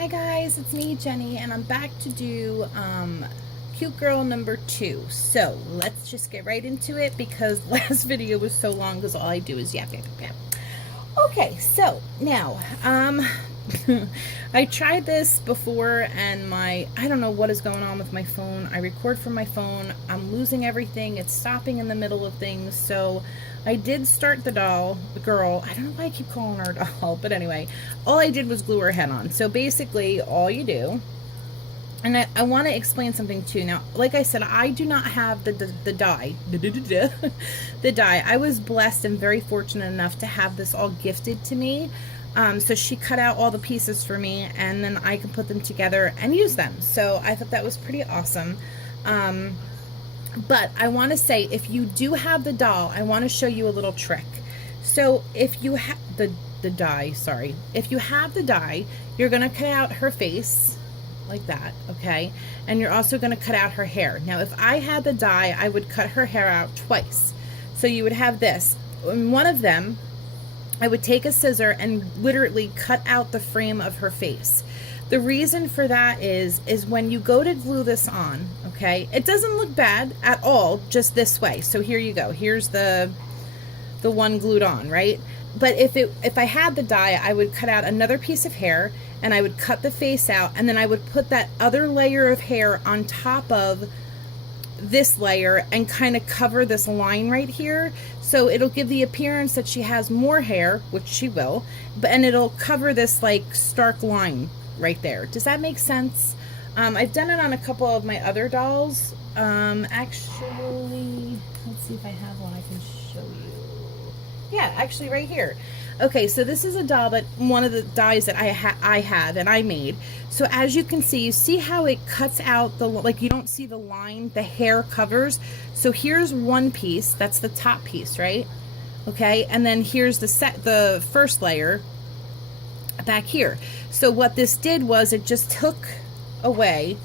Hi guys, it's me, Jenny, and I'm back to do cute girl number 2. So let's just get right into it because last video was so long because all I do is yap, yap, yap. Okay, so now I tried this before and I don't know what is going on with my phone. I record from my phone. I'm losing everything. It's stopping in the middle of things. So I did start the girl. I don't know why I keep calling her doll, but anyway, all I did was glue her head on. So basically all you do, and I want to explain something too. Now, like I said, I do not have the dye. The dye. I was blessed and very fortunate enough to have this all gifted to me. So she cut out all the pieces for me, and then I can put them together and use them. So I thought that was pretty awesome. But I want to say, if you do have the doll, I want to show you a little trick. So if you have the dye, sorry, if you have the dye, you're going to cut out her face like that, okay? And you're also going to cut out her hair. Now, if I had the dye, I would cut her hair out twice. So you would have this. In one of them, I would take a scissor and literally cut out the frame of her face. The reason for that is when you go to glue this on, okay, it doesn't look bad at all, just this way. So here you go. Here's the one glued on, right? But if I had the dye, I would cut out another piece of hair and I would cut the face out, and then I would put that other layer of hair on top of this layer and kind of cover this line right here, so it'll give the appearance that she has more hair, which she will, and it'll cover this like stark line right there. Does that make sense? I've done it on a couple of my other dolls. Actually, let's see if I have one I can show you. Yeah, actually right here. Okay, so this is a doll that one of the dies that I have and I made. So as you can see, you see how it cuts out the, like, you don't see the line, the hair covers. So here's one piece, that's the top piece, right? Okay, and then here's the first layer back here. So what this did was it just took away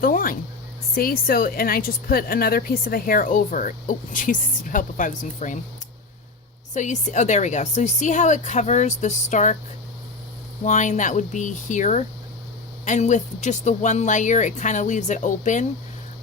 the line. See? So, and I just put another piece of the hair over. Oh, Jesus, it'd help if I was in frame. So you see, oh, there we go. So you see how it covers the stark line that would be here, and with just the one layer, it kind of leaves it open.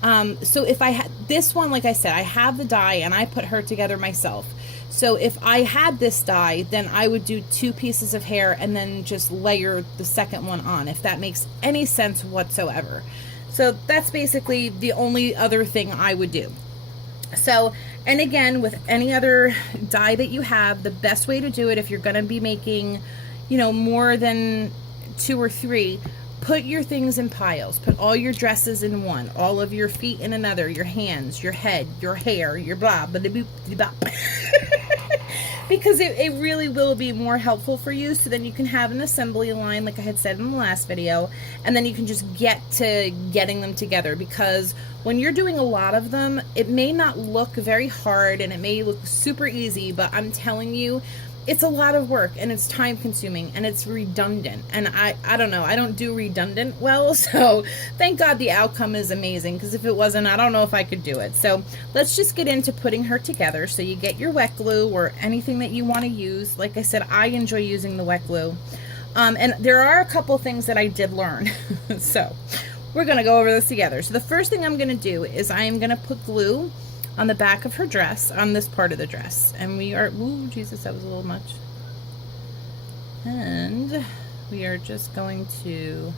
So if I had this one, like I said, I have the dye and I put her together myself. So if I had this dye, then I would do 2 pieces of hair and then just layer the second one on, if that makes any sense whatsoever. So that's basically the only other thing I would do. So, and again, with any other dye that you have, the best way to do it, if you're going to be making, you know, more than 2 or 3, put your things in piles. Put all your dresses in one, all of your feet in another, your hands, your head, your hair, your blah, blah, blah, blah. Because it really will be more helpful for you, so then you can have an assembly line, like I had said in the last video, and then you can just get to getting them together. Because when you're doing a lot of them, it may not look very hard and it may look super easy, but I'm telling you, it's a lot of work and it's time consuming and it's redundant. And I don't know, I don't do redundant well, so thank God the outcome is amazing, because if it wasn't, I don't know if I could do it. So let's just get into putting her together. So you get your wet glue or anything that you want to use. Like I said, I enjoy using the wet glue. And there are a couple things that I did learn. So we're going to go over this together. So the first thing I'm going to do is I am going to put glue on the back of her dress, on this part of the dress. And we are, ooh, Jesus, that was a little much. And we are just going to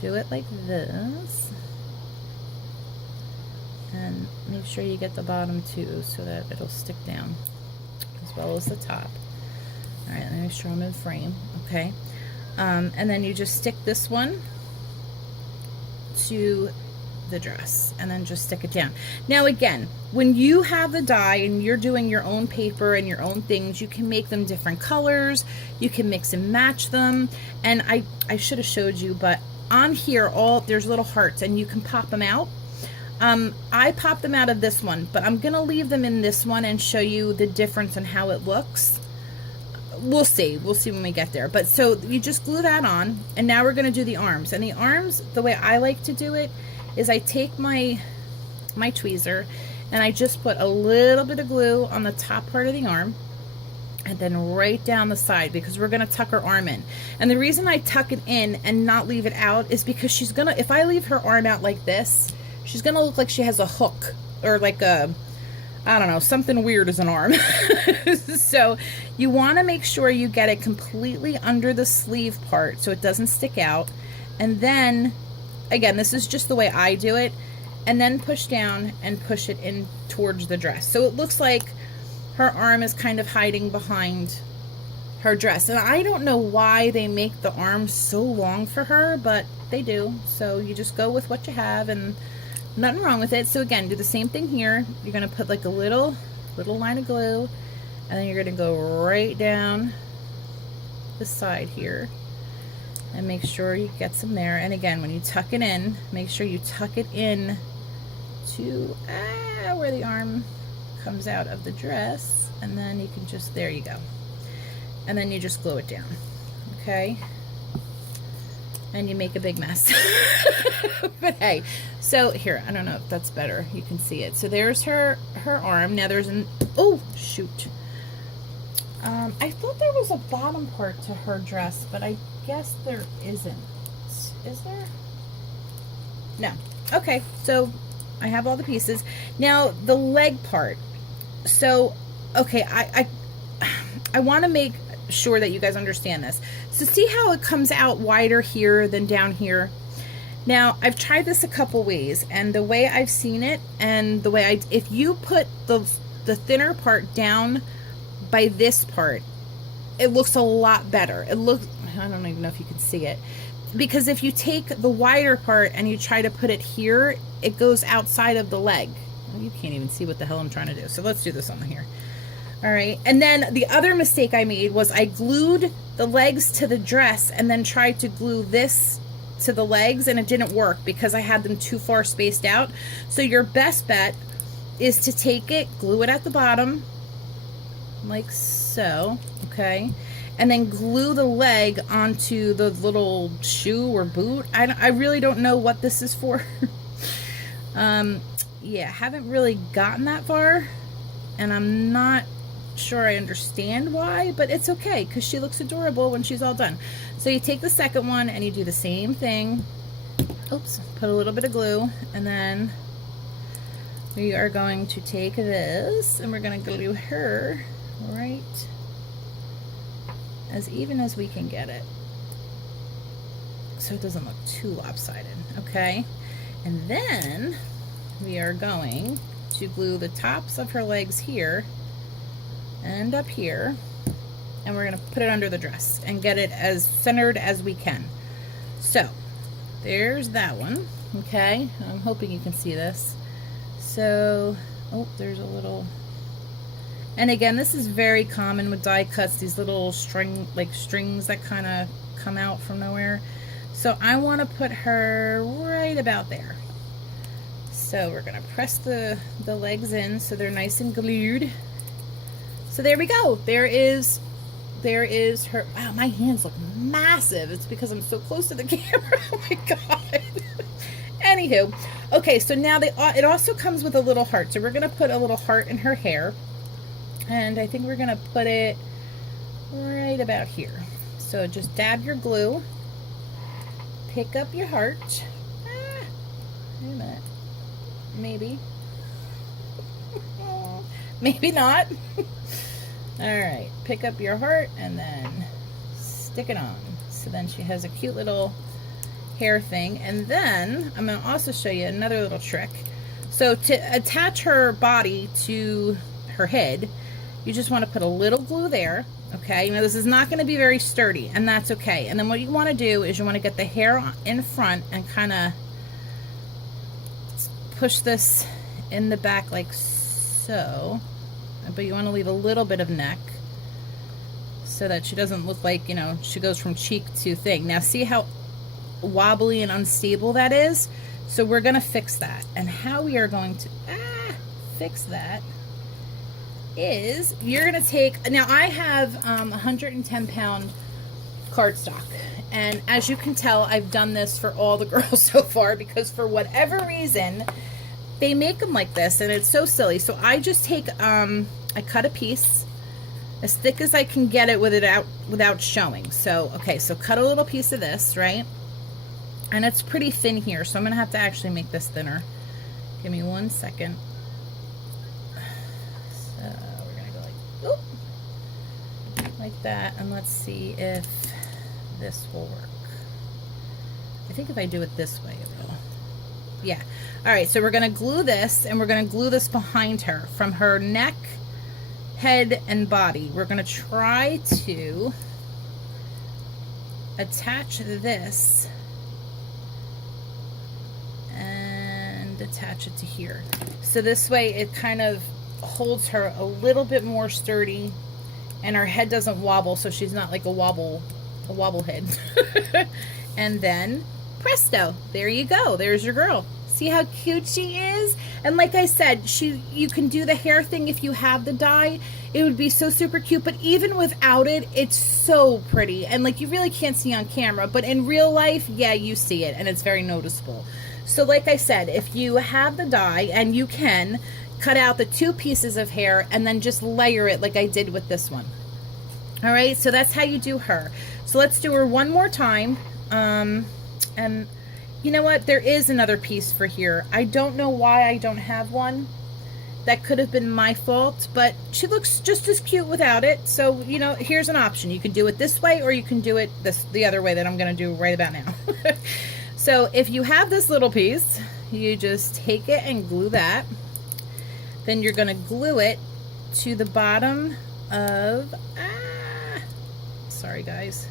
do it like this. And make sure you get the bottom too, so that it'll stick down, as well as the top. All right, let me make sure I'm in frame, okay? And then you just stick this one to the dress and then just stick it down. Now again, when you have the dye and you're doing your own paper and your own things, you can make them different colors, you can mix and match them. And I should have showed you, but on here there's little hearts and you can pop them out. I popped them out of this one, but I'm gonna leave them in this one and show you the difference in how it looks. We'll see when we get there. But so you just glue that on, and now we're gonna do the arms. And the arms, the way I like to do it is I take my tweezer and I just put a little bit of glue on the top part of the arm, and then right down the side, because we're going to tuck her arm in. And the reason I tuck it in and not leave it out is because she's going to, if I leave her arm out like this, she's going to look like she has a hook, or like a, I don't know, something weird as an arm. So you want to make sure you get it completely under the sleeve part so it doesn't stick out. And then, again, this is just the way I do it. And then push down and push it in towards the dress. So it looks like her arm is kind of hiding behind her dress. And I don't know why they make the arms so long for her, but they do. So you just go with what you have, and nothing wrong with it. So again, do the same thing here. You're going to put like a little line of glue, and then you're going to go right down the side here and make sure you get some there. And again, when you tuck it in, make sure you tuck it in to where the arm comes out of the dress, and then you can just, there you go. And then you just glue it down, okay? And you make a big mess. But hey, so here, I don't know if that's better. You can see it. So there's her arm. Now there's an, oh, shoot. I thought there was a bottom part to her dress, but I guess there isn't. Is there? No. Okay, so I have all the pieces. Now, the leg part. So, okay, I want to make sure that you guys understand this. So see how it comes out wider here than down here? Now, I've tried this a couple ways, and the way I've seen it, and the way if you put the thinner part down by this part, it looks a lot better. It looks, I don't even know if you can see it, because if you take the wider part and you try to put it here, it goes outside of the leg. Well, you can't even see what the hell I'm trying to do. So let's do this on here. All right. And then the other mistake I made was I glued the legs to the dress and then tried to glue this to the legs, and it didn't work because I had them too far spaced out. So your best bet is to take it, glue it at the bottom, like so, okay? And then glue the leg onto the little shoe or boot. I really don't know what this is for. Yeah, haven't really gotten that far, and I'm not sure I understand why, but it's okay because she looks adorable when she's all done. So you take the second one and you do the same thing. Oops, put a little bit of glue, and then we are going to take this and we're going to glue her right as even as we can get it, so it doesn't look too lopsided, okay? And then we are going to glue the tops of her legs here and up here, and we're going to put it under the dress and get it as centered as we can. So there's that one, okay? I'm hoping you can see this. So, oh, there's a little, and again, this is very common with die cuts, these little strings that kind of come out from nowhere. So I want to put her right about there. So we're going to press the legs in so they're nice and glued. So there we go. There is her. Wow, my hands look massive. It's because I'm so close to the camera. Oh my God. Anywho, okay, so now it also comes with a little heart. So we're going to put a little heart in her hair. And I think we're going to put it right about here. So just dab your glue. Pick up your heart. Wait a minute. Maybe. Maybe not. Alright, pick up your heart and then stick it on. So then she has a cute little hair thing. And then I'm going to also show you another little trick. So to attach her body to her head, you just want to put a little glue there. Okay, now this is not going to be very sturdy, and that's okay. And then what you want to do is you want to get the hair in front and kind of push this in the back like so. But you want to leave a little bit of neck so that she doesn't look like, you know, she goes from cheek to thing. Now see how wobbly and unstable that is? So we're going to fix that. And how we are going to fix that is you're going to take, now I have 110-pound cardstock, and as you can tell, I've done this for all the girls so far because for whatever reason they make them like this and it's so silly. So I just take I cut a piece as thick as I can get it without showing. So, okay, so cut a little piece of this, right? And it's pretty thin here, so I'm gonna have to actually make this thinner. Give me 1 second. So we're gonna go like that, and let's see if this will work. I think if I do it this way, it will. Yeah. All right, so we're gonna glue this, and we're gonna glue this behind her from her neck, head, and body. We're gonna try to attach this and attach it to here. So this way it kind of holds her a little bit more sturdy, and her head doesn't wobble, so she's not like a wobble head. And then presto, there you go. There's your girl. See how cute she is? And like I said, you can do the hair thing if you have the dye. It would be so super cute, but even without it, it's so pretty. And like, you really can't see on camera, but in real life, yeah, you see it, and it's very noticeable. So like I said, if you have the dye, and you can cut out the 2 pieces of hair and then just layer it like I did with this one. All right, so that's how you do her. So let's do her one more time. And you know what? There is another piece for here. I don't know why I don't have one. That could have been my fault, but she looks just as cute without it. So, you know, here's an option. You can do it this way, or you can do it the other way that I'm going to do right about now. So if you have this little piece, you just take it and glue that. Then you're going to glue it to the bottom of... sorry, guys.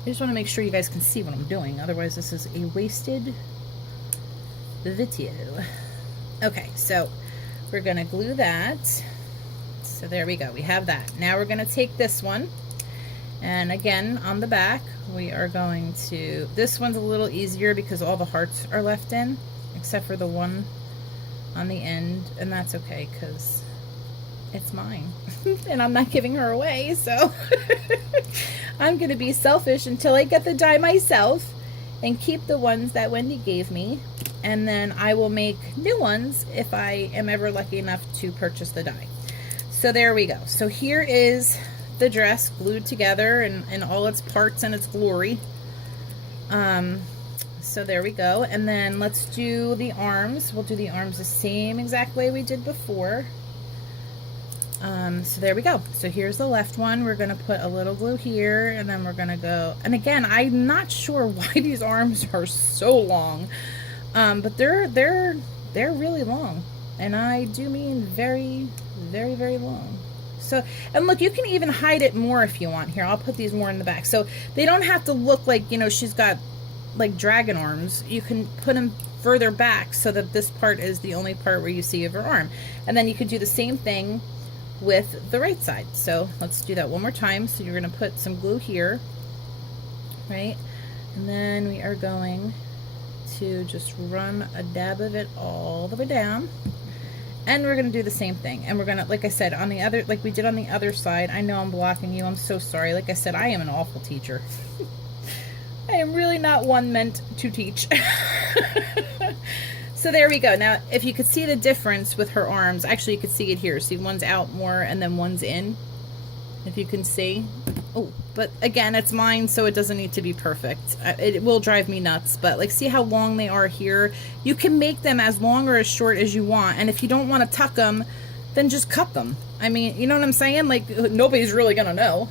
I just want to make sure you guys can see what I'm doing. Otherwise, this is a wasted video. Okay, so we're going to glue that. So there we go. We have that. Now we're going to take this one. And again, on the back, we are going to... This one's a little easier because all the hearts are left in, except for the one on the end. And that's okay because it's mine. And I'm not giving her away, so... I'm going to be selfish until I get the dye myself and keep the ones that Wendy gave me, and then I will make new ones if I am ever lucky enough to purchase the dye. So there we go. So here is the dress glued together in all its parts and its glory. So there we go. And then let's do the arms. We'll do the arms the same exact way we did before. So there we go. So here's the left one. We're going to put a little glue here, and then we're going to go, and again, I'm not sure why these arms are so long, but they're really long, and I do mean very, very, very long. So, and look, you can even hide it more if you want. Here, I'll put these more in the back. So they don't have to look like, you know, she's got like dragon arms. You can put them further back so that this part is the only part where you see of her arm. And then you could do the same thing with the right side. So let's do that one more time. So you're going to put some glue here, right? And then we are going to just run a dab of it all the way down. And we're going to do the same thing. And we're going to, like I said, on the other, like we did on the other side. I know I'm blocking you. I'm so sorry. Like I said, I am an awful teacher. I am really not one meant to teach. So there we go. Now, if you could see the difference with her arms, actually you could see it here. See, one's out more and then one's in. If you can see. Oh, but again, it's mine, so it doesn't need to be perfect. It will drive me nuts, but like, see how long they are here? You can make them as long or as short as you want, and if you don't want to tuck them, then just cut them. I mean, you know what I'm saying? Like, nobody's really gonna know.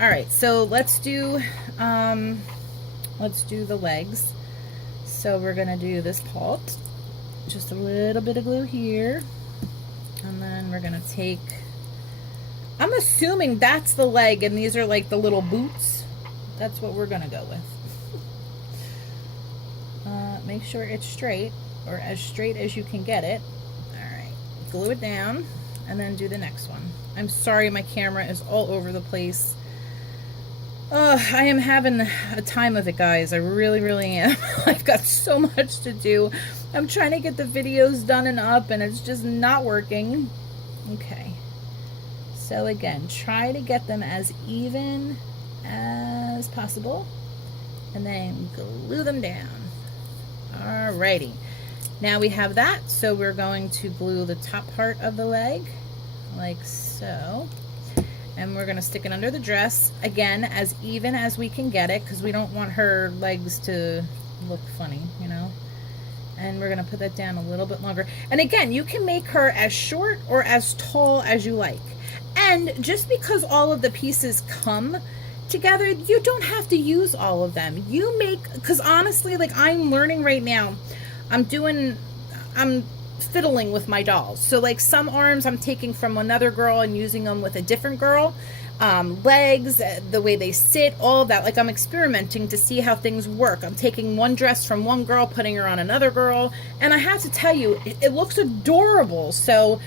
All right, so let's do the legs. So we're gonna do this part, just a little bit of glue here, and then we're gonna take, I'm assuming that's the leg and these are like the little boots. That's what we're gonna go with. Make sure it's straight, or as straight as you can get it. All right, glue it down and then do the next one. I'm sorry, my camera is all over the place. I am having a time of it, guys. I really, really am. I've got so much to do. I'm trying to get the videos done and up, and it's just not working. Okay. So again, try to get them as even as possible, and then glue them down. Alrighty. Now we have that, so we're going to glue the top part of the leg, like so. And we're going to stick it under the dress, again, as even as we can get it, because we don't want her legs to look funny, you know. And we're going to put that down a little bit longer. And again, you can make her as short or as tall as you like. And just because all of the pieces come together, you don't have to use all of them. You make, because honestly, like, I'm learning right now, I'm fiddling with my dolls. So like some arms I'm taking from another girl and using them with a different girl. Legs, the way they sit, all of that. Like, I'm experimenting to see how things work. I'm taking one dress from one girl, putting her on another girl, and I have to tell you, it looks adorable. So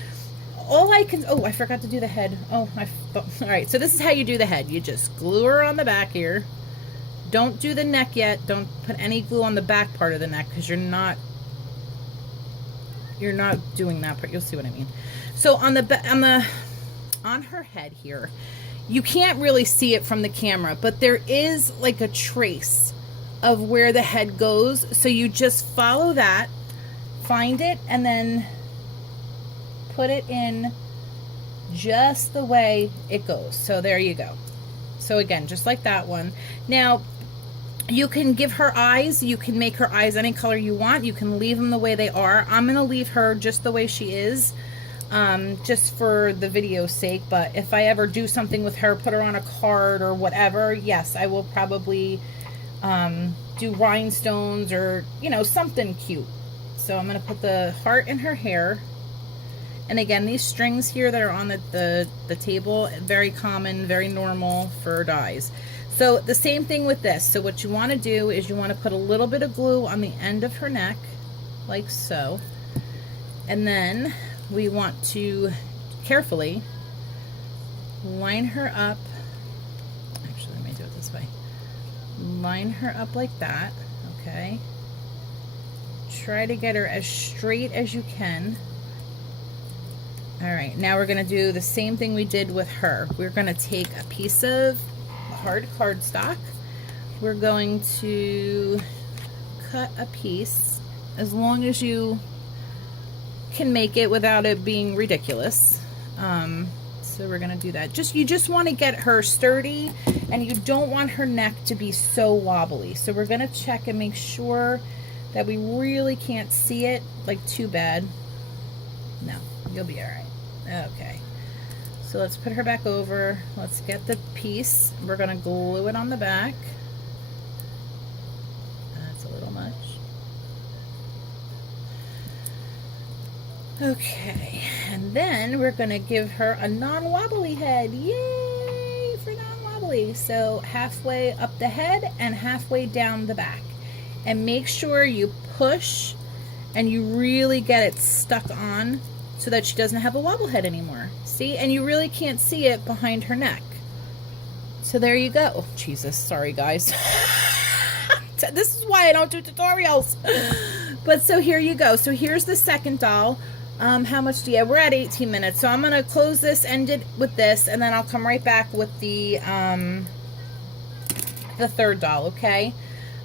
all I can, oh, I forgot to do the head. Oh, all right, so this is how you do the head. You just glue her on the back here. Don't do the neck yet. Don't put any glue on the back part of the neck, because you're not doing that part. You'll see what I mean. So on her head here, you can't really see it from the camera, but there is like a trace of where the head goes. So you just follow that, find it, and then put it in just the way it goes. So there you go. So again, just like that one. Now, you can give her eyes. You can make her eyes any color you want. You can leave them the way they are. I'm going to leave her just the way she is, just for the video's sake. But if I ever do something with her, put her on a card or whatever, yes, I will probably do rhinestones or, you know, something cute. So I'm going to put the heart in her hair. And again, these strings here that are on the table, very common, very normal for dies. So the same thing with this. So what you want to do is you want to put a little bit of glue on the end of her neck, like so. And then we want to carefully line her up. Actually, let me do it this way. Line her up like that, okay? Try to get her as straight as you can. All right, now we're gonna do the same thing we did with her. We're gonna take a piece of hard cardstock. We're going to cut a piece, as long as you can make it without it being ridiculous. So we're gonna do that. You just want to get her sturdy, and you don't want her neck to be so wobbly. So we're gonna check and make sure that we really can't see it like too bad. No, you'll be all right. Okay. So let's put her back over. Let's get the piece. We're going to glue it on the back. That's a little much. Okay. And then we're going to give her a non-wobbly head. Yay for non-wobbly. So halfway up the head and halfway down the back. And make sure you push and you really get it stuck on, so that she doesn't have a wobble head anymore. See? And you really can't see it behind her neck. So there you go. Jesus, sorry guys. This is why I don't do tutorials. But so here you go. So here's the second doll. How much do you have? We're at 18 minutes. So I'm going to close this, end it with this, and then I'll come right back with the third doll, okay?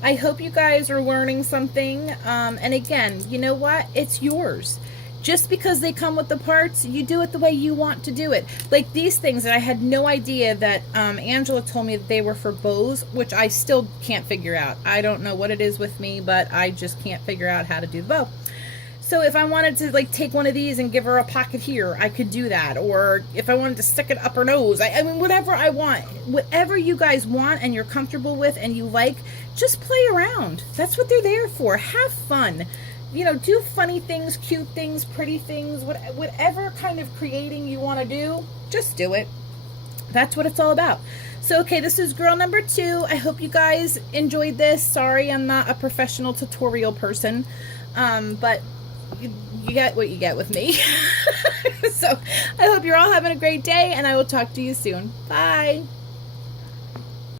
I hope you guys are learning something. And again, you know what? It's yours. Just because they come with the parts, you do it the way you want to do it. Like these things that I had no idea that Angela told me that they were for bows, which I still can't figure out. I don't know what it is with me, but I just can't figure out how to do the bow. So if I wanted to like take one of these and give her a pocket here, I could do that. Or if I wanted to stick it up her nose, I mean, whatever I want. Whatever you guys want and you're comfortable with and you like, just play around. That's what they're there for. Have fun. You know, do funny things, cute things, pretty things, whatever kind of creating you want to do, just do it. That's what it's all about. So, okay, this is girl number 2. I hope you guys enjoyed this. Sorry, I'm not a professional tutorial person, but you get what you get with me. So, I hope you're all having a great day, and I will talk to you soon. Bye.